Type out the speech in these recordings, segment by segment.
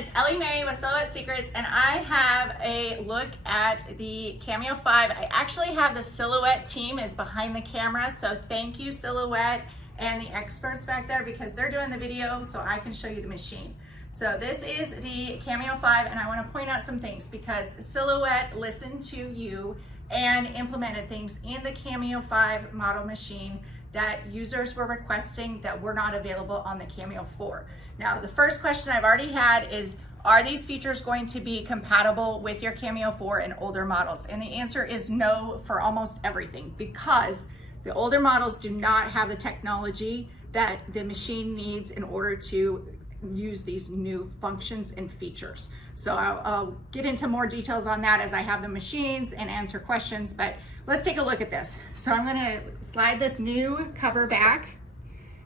it's EllyMae with Silhouette Secrets, and I have a look at the Cameo 5. I actually have the Silhouette team is behind the camera, so thank you Silhouette and the experts back there because they're doing the video so I can show you the machine. So this is the Cameo 5, and I want to point out some things because Silhouette listened to you and implemented things in the Cameo 5 model machine that users were requesting that were not available on the Cameo 4. Now, the first question I've already had is, are these features going to be compatible with your Cameo 4 and older models? And the answer is no for almost everything, because the older models do not have the technology that the machine needs in order to use these new functions and features. So I'll get into more details on that as I have the machines and answer questions, but let's take a look at this. So I'm gonna slide this new cover back.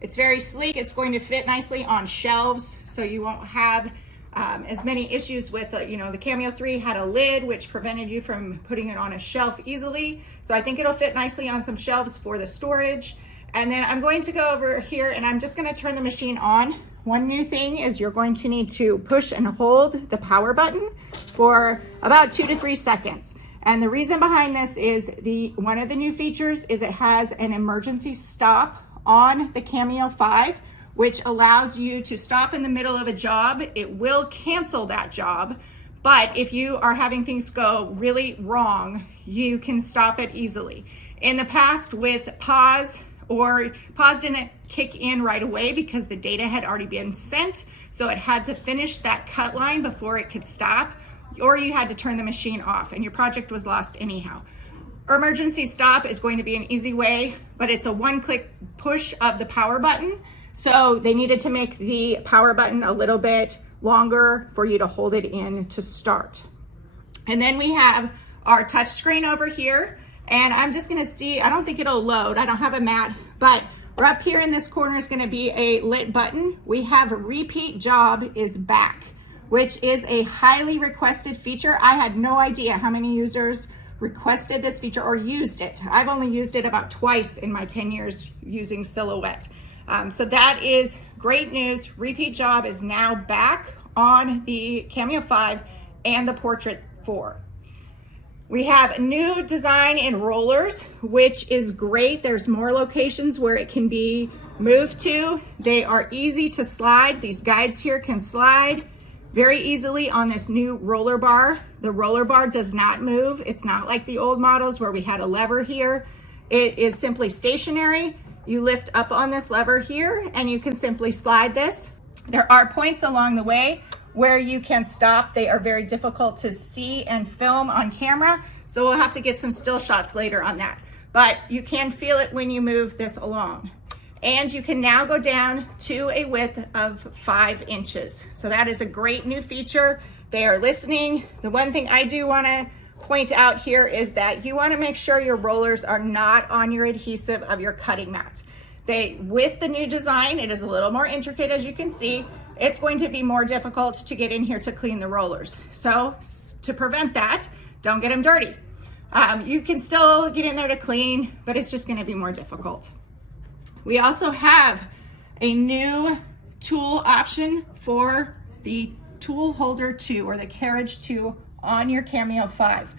It's very sleek. It's going to fit nicely on shelves, so you won't have as many issues with, the Cameo 3 had a lid which prevented you from putting it on a shelf easily. So I think it'll fit nicely on some shelves for the storage. And then I'm going to go over here and I'm just gonna turn the machine on. One new thing is you're going to need to push and hold the power button for about 2 to 3 seconds. And the reason behind this is one of the new features is it has an emergency stop on the Cameo 5, which allows you to stop in the middle of a job. It will cancel that job, but if you are having things go really wrong, you can stop it easily. In the past with pause didn't kick in right away because the data had already been sent, so it had to finish that cut line before it could stop, or you had to turn the machine off and your project was lost anyhow. Emergency stop is going to be an easy way, but it's a one-click push of the power button. So they needed to make the power button a little bit longer for you to hold it in to start. And then we have our touch screen over here. And I'm just gonna see, I don't think it'll load. I don't have a mat, but we're up here in this corner is gonna be a lit button. We have repeat job is back, which is a highly requested feature. I had no idea how many users requested this feature or used it. I've only used it about twice in my 10 years using Silhouette. So that is great news. Repeat job is now back on the Cameo 5 and the Portrait 4. We have new design in rollers, which is great. There's more locations where it can be moved to. They are easy to slide. These guides here can slide very easily on this new roller bar. The roller bar does not move. It's not like the old models where we had a lever here. It is simply stationary. You lift up on this lever here and you can simply slide this. There are points along the way where you can stop. They are very difficult to see and film on camera, so we'll have to get some still shots later on that. But you can feel it when you move this along. And you can now go down to a width of 5 inches. So that is a great new feature. They are listening. The one thing I do want to point out here is that you want to make sure your rollers are not on your adhesive of your cutting mat. With the new design, it is a little more intricate, as you can see. It's going to be more difficult to get in here to clean the rollers. So to prevent that, don't get them dirty. You can still get in there to clean, but it's just going to be more difficult. We also have a new tool option for the tool holder 2 or the carriage 2 on your Cameo 5.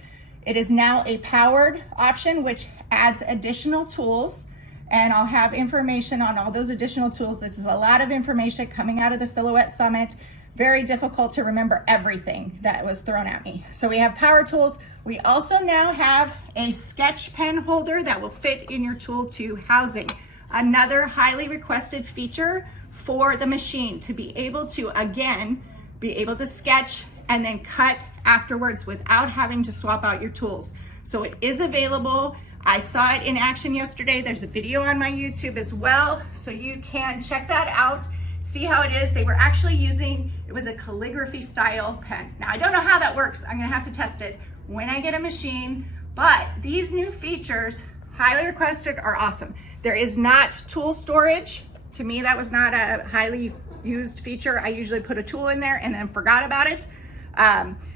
It is now a powered option, which adds additional tools, and I'll have information on all those additional tools. This is a lot of information coming out of the Silhouette Summit. Very difficult to remember everything that was thrown at me. So we have power tools. We also now have a sketch pen holder that will fit in your tool 2 housing. Another highly requested feature for the machine to be able to, again, be able to sketch and then cut afterwards without having to swap out your tools. So it is available. I saw it in action yesterday. There's a video on my YouTube as well, so you can check that out, see how it is. They were actually using, it was a calligraphy style pen. Now I don't know how that works. I'm gonna have to test it when I get a machine, but these new features, highly requested, are awesome. There is not tool storage. To me, that was not a highly used feature. I usually put a tool in there and then forgot about it.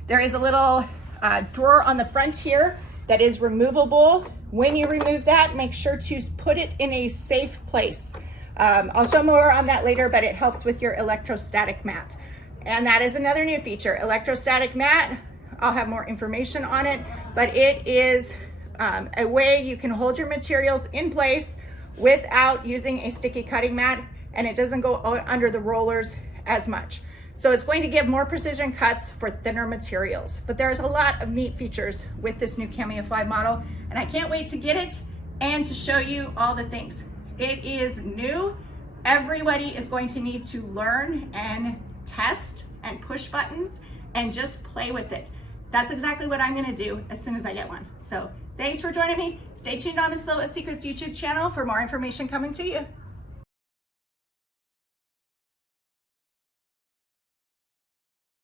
There is a little drawer on the front here that is removable. When you remove that, make sure to put it in a safe place. I'll show more on that later, but it helps with your electrostatic mat. And that is another new feature, electrostatic mat. I'll have more information on it, but it is a way you can hold your materials in place without using a sticky cutting mat, and it doesn't go under the rollers as much. So it's going to give more precision cuts for thinner materials. But there's a lot of neat features with this new Cameo 5 model, and I can't wait to get it and to show you all the things. It is new. Everybody is going to need to learn and test and push buttons and just play with it. That's exactly what I'm gonna do as soon as I get one. So thanks for joining me. Stay tuned on the Silhouette Secrets YouTube channel for more information coming to you.